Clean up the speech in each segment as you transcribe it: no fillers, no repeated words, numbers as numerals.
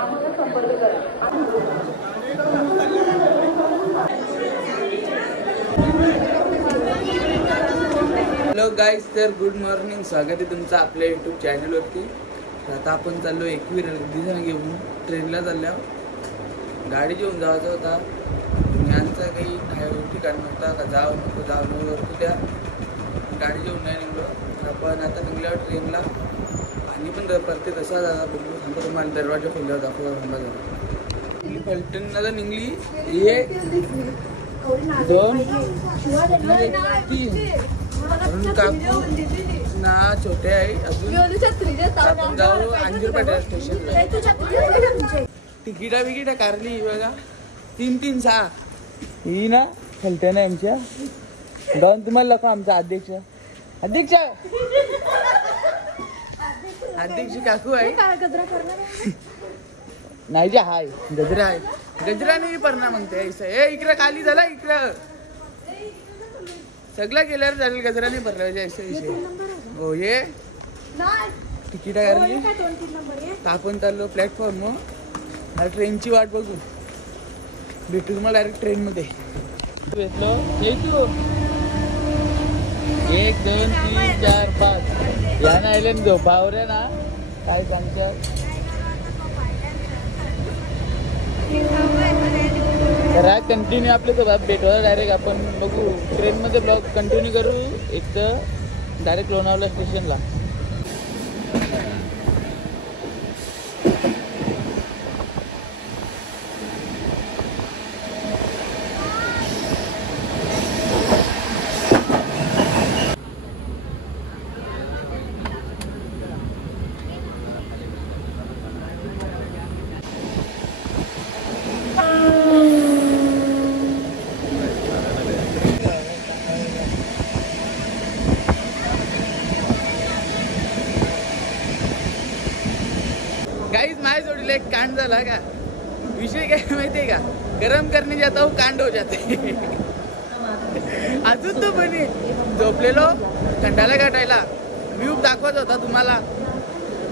Hello guys, तर good morning. स्वागत आहे तुमचं आपल्या यूट्यूब चॅनलवरती. तर आता आपण चाललो एकवीर दिवसानं घेऊन ट्रेनला चालल्या. गाडी घेऊन जायचा होता, यांचा काही ठिकाण नव्हता का जाऊ नको वरती त्या गाडी घेऊन नाही निघलो. आपण आता निघल्यावर ट्रेनला पाणी पण परते तसा झाला. बघू सांगतो तुम्हाला, दरवाजा खोलल्यावर दाखवला थांबा झाला. पलटणला निघली 1 2 3 काकू ना छोटे आहे अजून. आपण जाऊ अंजूरपेटा स्टेशनला. तिकिटा कारली बघा 3-3 6 ही ना फलटण आहे आमच्या. डॉन तुम्हाला लका आमचा अध्यक्ष काकू आहे. नाही जे हाय गजरा आहे, गजरा नाही परणा म्हणते. इकडं खाली झाला, इकडं सगळं केल्यावर चालेल, गजरा नाही भरला पाहिजे असा विषय. हो ये तिकिटा काढली. आपण चाललो प्लॅटफॉर्म. मला ट्रेनची वाट बघू, भेटू तुम्हाला डायरेक्ट ट्रेनमध्ये. भेटलो तू 1 2 3 4 5 या ना आयलंड झोपावर ना काय सांगतात. करा कंटिन्यू आपले सोबत भेटवा डायरेक्ट. आपण बघू ट्रेनमध्ये ब्लॉग कंटिन्यू करू. एक तर डायरेक्ट लोणावळा स्टेशनला. गाइस माझ्या जोडीला एक कांड झाला का. विषय काय माहितीये का, गरम करने जाता हूँ कांड हो जाते. अजून तो पण झोपलेलो थंडाला गाठायला व्ह्यू दाखवत होता तुम्हाला.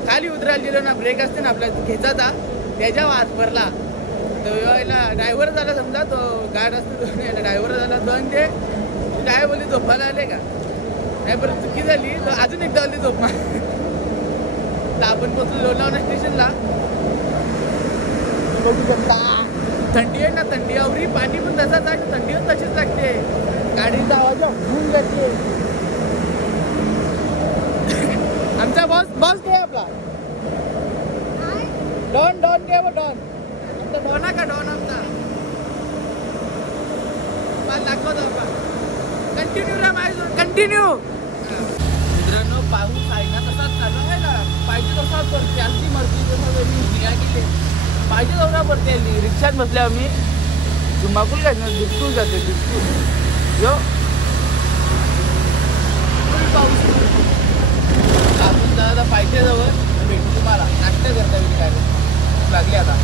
खाली उतरायला गेलो ना, ब्रेक असते ना आपल्या घेचाचा, त्याच्या हात भरला. तो ड्रायव्हर झाला समजा, तो गाड असतो तो ड्रायव्हर झाला तो. आणि ते काय बोलले झोपायला आले का नाही, परत चुकी झाली तर अजून एकदा आली झोप. आपण पोचलो लोणावळा स्टेशनला. बघू शकता थंडी आहे ना, थंडी आवरी. पाणी पण तसाच आहे, थंडी पण तशीच लागते. गाडीचा आवाज होऊन जाते. आमचा बॉस काय आपला डॉन काय डॉन आमचा डॉना का डॉन आमचा मला दाखवतो आपण. कंटिन्यू राहा माझ्या कंटिन्यू. मित्रांनो पाऊस आहे ना तसाच चालू आहे ना, पाहिजे तसाच पडते. आमची मर्जी गेली पाहिजे तेवढा पडते. रिक्षात बसल्या आम्ही. धुमाकूल काय ना, बिलकुल जाते बिलकुल. यो पाऊस आपण जरा पाहिजे जवळ भेटू तुम्हाला. नाश्ता करता येईल काय लागली आता.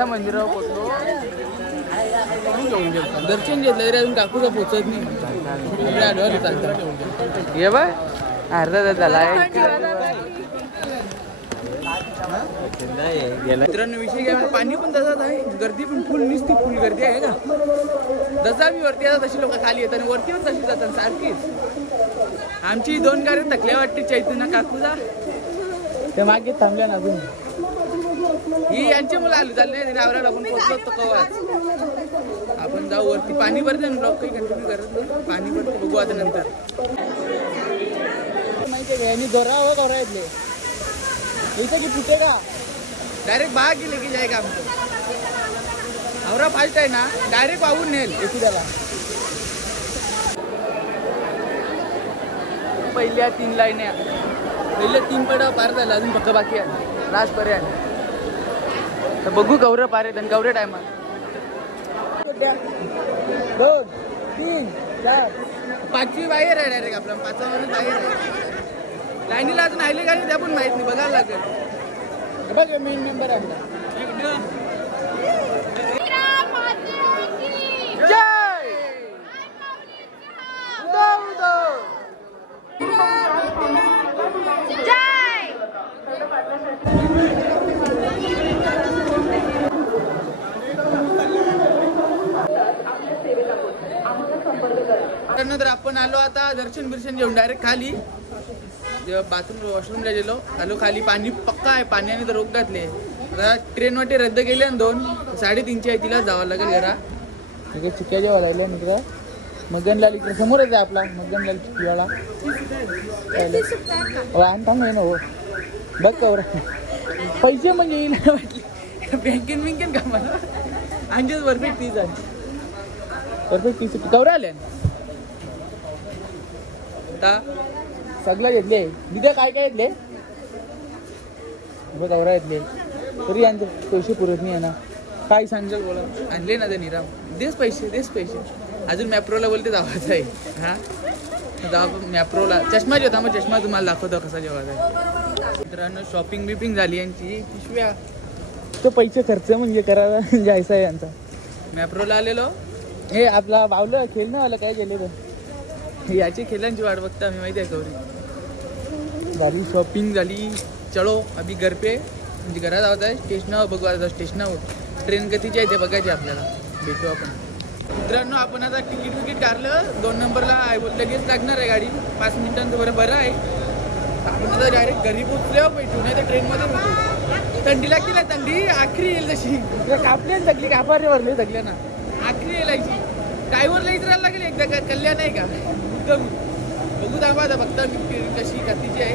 मंदिरावर पोचलो. दर्शन घेतलं तरी अजून काकूचा पोचत नाही. आढळ चालतं ये बाय अर्धा तास झाला. मित्रांनो विषय काय, पाणी पण तसाच आहे, गर्दी पण फुल निसती फुल गर्दी आहे का. जसा मी वरती येतात तशी लोक खाली येतात, वरती पण तशी जातात सारखीच. आमची 2 गाडी थकल्या वाटते. चैतन्य काकूचा ते मागे थांबल्या ना अजून. ही यांची मुलं आली चालली आवरायला. आपण पोहोचलो होतो कवाच. आपण जाऊ वरती. पाणी भरते ना, ब्लॉग काही कंटिन्यू करत नाही. पाणी भरते बघू आता नंतर. माहिती आहे यांनी दोरावं करायले इथं की फुटे का डायरेक्ट बाग गेले की जाय का आमचं. आवरा फास्ट आहे ना, डायरेक्ट वाहून नेल एखाद्याला. पहिल्या 3 लाईन्या, पहिल्या 3 पडा पार झाला, अजून फक्त बाकी आहे लास्ट पर्यंत. तर बघू गौरव पार आहेत आणि गौरव टायमात 2 3 4 5वी बाहेर आहे डायरेक्ट. आपला 5वा बाहेर आहे. लाईनीला अजून आले गाडी त्या पण माहित नाही, बघायला लागेल. बघ मेन मेंबर आहे तर आपण आलो आता दर्शन बिर्शन घेऊन डायरेक्ट खाली बाथरूम वॉशरूमला गेलो. आलो खाली. पाणी पक्का आहे, पाण्याने तर रोग घातले. आता ट्रेन वाटे रद्द केले ना 2 3:30ची आहे, तिला जावं लागेल घरा. इकडे चिक्क्या जेव्हा लागल्या इकडं मगनलाल इकडे समोरच आहे आपला मगनलाल चिक्कीवाला. थांब आहे ना हो बघ कवर पैसे म्हणजे येईल वाटले बँकेन बिंकेन का मला आणजेच परफेक्ट 30 आहे. परफेक्ट 30 कवरा आल्या आता सगळं घेतले. तिथे काय काय घेतले कवरा घेतले तरी आणते पैसे पुरत नाही आहे ना. काय सांगेल बोला आणले ना ते निराम. देस पैसे अजून मॅप्रोला बोलते जावायचं आहे. हा जावा मॅप्रोला. चष्मा जे होता मग चष्मा तुम्हाला दाखवतो कसा जेवायचा आहे. मित्रांनो शॉपिंग बिपिंग झाली यांची. पिशव्या तो पैसे खर्च म्हणजे करायला जायचं आहे यांचा. मॅप्रोला आलेलो. हे आपला बावलं खेळ ना आलं काय गेले तर याची खेळांची वाट बघता आम्ही माहिती आहे कवरी. झाली शॉपिंग झाली. चलो अभी घर पे म्हणजे घरात जात आहे. स्टेशनावर बघू आता स्टेशनावर ट्रेन कधीची आहे ते बघायचे आपल्याला. भेटू आपण. मित्रांनो आपण आता तिकीट काढलं 2 नंबरला आहे बोल लगेच लागणार आहे गाडी 5 मिनिटांचं. बरं आहे. आपण आता डायरेक्ट घरी पोचल्यावर भेटू नाही तर ट्रेनमध्ये भेटू. थंडी लागते ना थंडी आखरी येईल तशी कापल्या जगली कापारे वरले जगल्या ना आखरी यायची. ड्रायव्हरला राहायला लागेल एकदा कल्याण आहे का एकदम बघू दाखवा आता फक्त कशी कतीची आहे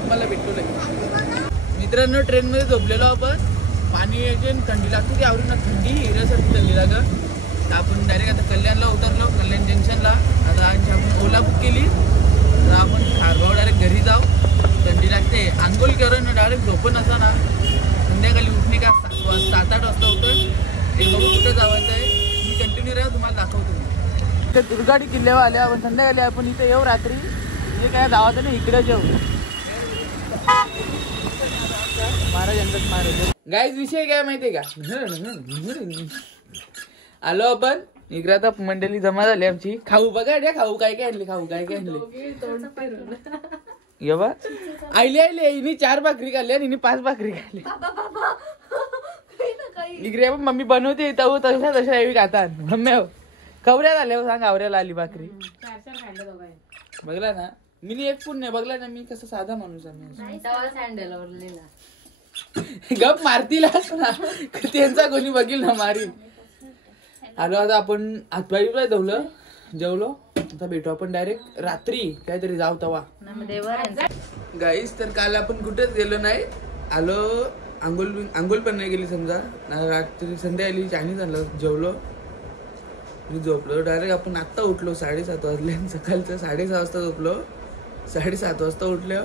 तुम्हाला भेटतो लगेच. मित्रांनो ट्रेनमध्ये झोपलेलो आपण. पाणी यायचे थंडी लागते ती आवरून ना थंडी हिऱ्यासारखी थंडी लागत. तर आपण डायरेक्ट आता कल्याणला उतरलो कल्याण जंक्शनला. आता आणखी आपण ओला बुक केली तर आपण खारगाव डायरेक्ट घरी जाऊ. थंडी लागते आंघोळ करून डायरेक्ट झोपून असा ना संध्याकाळी उठणे का 7-8 वाजता उठून ते बघू कुठं जावायचं आहे. मी कंटिन्यू राहा तुम्हाला दाखवतो. इथे दुर्गाडी किल्ल्यावर आल्या आपण संध्याकाळी आपण इथे येऊ रात्री. हे काय गावात ना इकडे जेऊ महाराज. गाईज विषय काय माहितीये का आलो आपण इकडे आता मंडळी जमा झाली आमची. खाऊ बघा द्या खाऊ काय काय आणले बा आईले हिने 4 भाकरी खाल्ली आणि हिने 5 भाकरी खाल्ली. इकडे मम्मी बनवते तशा खातात मम्मी. कवऱ्या झाल्या सांग आवऱ्याला आली भाकरी. बघला ना मी एक पण नाही बघला ना मी कसं साधा माणूस आहे. गप मारतील ना त्यांचा कोणी बघील ना मारी. आलो आता आपण हातपाय धुवलं जेवलो. आता भेटू आपण डायरेक्ट रात्री काहीतरी जाऊ तवा. गाईस तर काल आपण कुठेच गेलो नाही. आलो आंघोळ पण नाही गेली समजा. रात्री संध्या आली चायनीज आणलं जेवलो मी झोपलो. डायरेक्ट आपण आत्ता उठलो 7:30 वाजले. सकाळचं 6:30 वाजता झोपलो. 7:30 वाजता उठलो.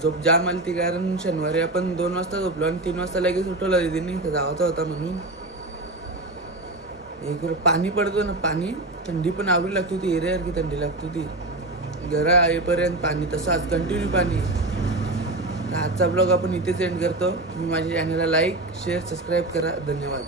झोप जाम आली ती कारण शनिवारी आपण 2 वाजता झोपलो आणि 3 वाजता लगेच उठवलं दीदींनी जावाचा होता म्हणून. एक पाणी पडतो ना पाणी थंडी पण आवडी लागतो ती एरियासारखी थंडी लागतो ती. घरा येईपर्यंत पाणी तसंच कंटिन्यू पाणी. आजचा ब्लॉग आपण इथेच एंड करतो. मी माझ्या चॅनलला लाईक शेअर सबस्क्राईब करा. धन्यवाद.